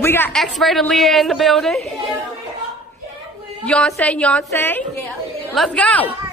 We got X-Ray Aaliyah in the building. Yonsei. Yeah. Let's go.